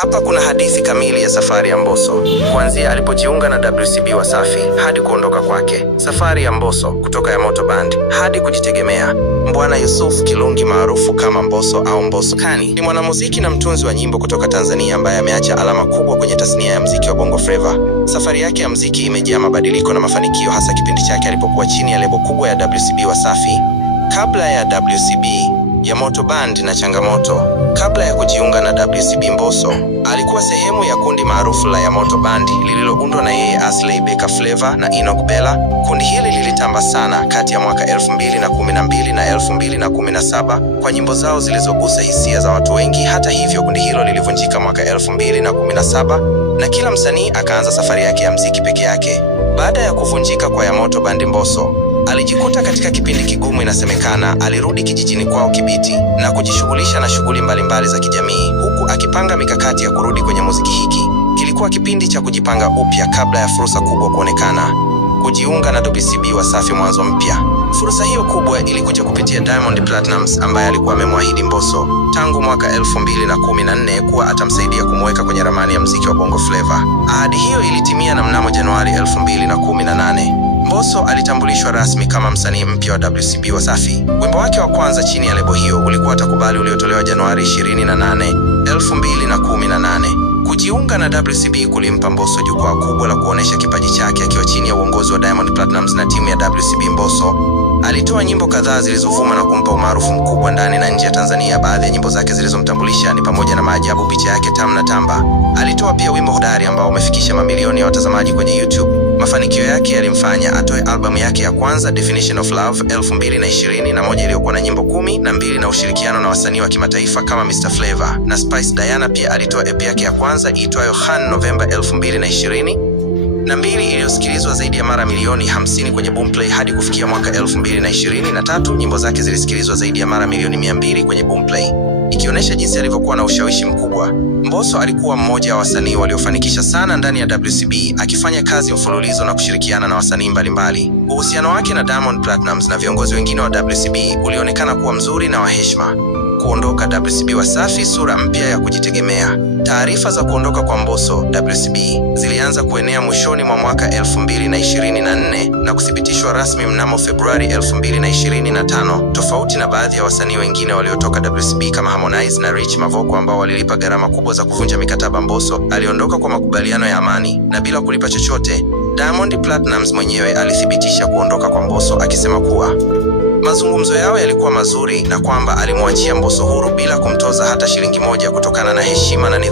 Hapa kuna hadithi kamili ya safari ya Mbosso, kuanzia alipojiunga na WCB Wasafi hadi kuondoka kwake. Safari ya Mbosso kutoka Yamoto Band hadi kujitegemea. Mbwana Yusuf Kilungi maarufu kama Mbosso au Mbosso Kani ni mwanamuziki na mtunzi wa nyimbo kutoka Tanzania ambaye ameacha alama kubwa kwenye tasnia ya muziki wa Bongo Flava. Safari yake ya muziki imejaa mabadiliko na mafanikio, hasa kipindi chake alipokuwa chini ya lebo kubwa ya WCB Wasafi. Kabla ya WCB Yamoto Band na Changamoto. Kabla ya kujiunga na WCB, Mbosso alikuwa sehemu ya kundi maarufu la Yamoto Band lililoundwa na yeye, Aslay, Beka Flavor na Enoch Bella. Kundi hili lilitamba sana kati ya mwaka 2012 na 2017 kwa nyimbo zao zilizogusa hisia za watu wengi. Hata hivyo, kundi hilo lilivunjika mwaka 2017 na kila msanii akaanza safari yake ya muziki peke yake. Baada ya kuvunjika kwa Yamoto Band, Mbosso alijikuta katika kipindi kigumu. Inasemekana alirudi kijijini kwao Kibiti na kujishughulisha na shughuli mbalimbali za kijamii, huku akipanga mikakati ya kurudi kwenye muziki hiki. Kilikuwa kipindi cha kujipanga upya kabla ya fursa kubwa kuonekana, kujiunga na WCB Wasafi, mwanzo mpya. Fursa hiyo kubwa ilikuja kupitia Diamond Platnumz ambaye alikuwa amemwahidi Mbosso tangu mwaka 2014 kuwa atamsaidia kumweka kwenye ramani ya muziki wa Bongo Flava. Ahadi hiyo ilitimia na mnamo Januari 2018 Mbosso alitambulishwa rasmi kama msanii mpya wa WCB Wasafi. Wimbo wake wa kwanza chini ya lebo hiyo ulikuwa Takubali, uliotolewa Januari 28, 2018. Kujiunga na WCB kulimpa Mbosso jukwaa kubwa la kuonesha kipaji chake akiwa chini ya uongozi wa Diamond Platnumz na timu ya WCB. Mbosso alitoa nyimbo kadhaa zilizovuma na kumpa umaarufu mkubwa ndani na nje ya Tanzania. Baadhi ya nyimbo zake zilizomtambulisha ni pamoja na Maajabu, Picha Yake, Tamu na Tamba. Alitoa pia wimbo Hodari ambao umefikisha mamilioni ya watazamaji kwenye YouTube. Mafanikio yake yalimfanya atoe albamu yake ya kwanza Definition of Love 2021 iliyokuwa na nyimbo 12 na ushirikiano na wasanii wa kimataifa kama Mr Flavor na Spice Diana. Pia alitoa EP yake ya kwanza iitwayo Han November 2022 iliyosikilizwa zaidi ya mara milioni 50 kwenye Boomplay. Hadi kufikia mwaka 2023 nyimbo zake zilisikilizwa zaidi ya mara milioni 200 kwenye Boomplay, ikionyesha jinsi alivyokuwa na ushawishi mkubwa. Mbosso alikuwa mmoja wa wasanii waliofanikisha sana ndani ya WCB, akifanya kazi mfululizo na kushirikiana na wasanii mbalimbali. Uhusiano wake na Diamond Platnumz na viongozi wengine wa WCB ulionekana kuwa mzuri na wa heshima. Kuondoka WCB Wasafi, sura mpya ya kujitegemea. Taarifa za kuondoka kwa Mbosso WCB zilianza kuenea mwishoni mwa mwaka 2024 na kuthibitishwa rasmi mnamo Februari 2025. Tofauti na baadhi ya wasanii wengine waliotoka WCB kama Harmonize na Rich Mavoko ambao walilipa gharama kubwa za kuvunja mikataba, Mbosso aliondoka kwa makubaliano ya amani na bila kulipa chochote. Diamond Platnumz mwenyewe alithibitisha kuondoka kwa Mbosso akisema kuwa mazungumzo yao yalikuwa mazuri na kwamba alimwachia Mbosso huru bila kumtoza hata shilingi moja kutokana na heshima na nidhamu.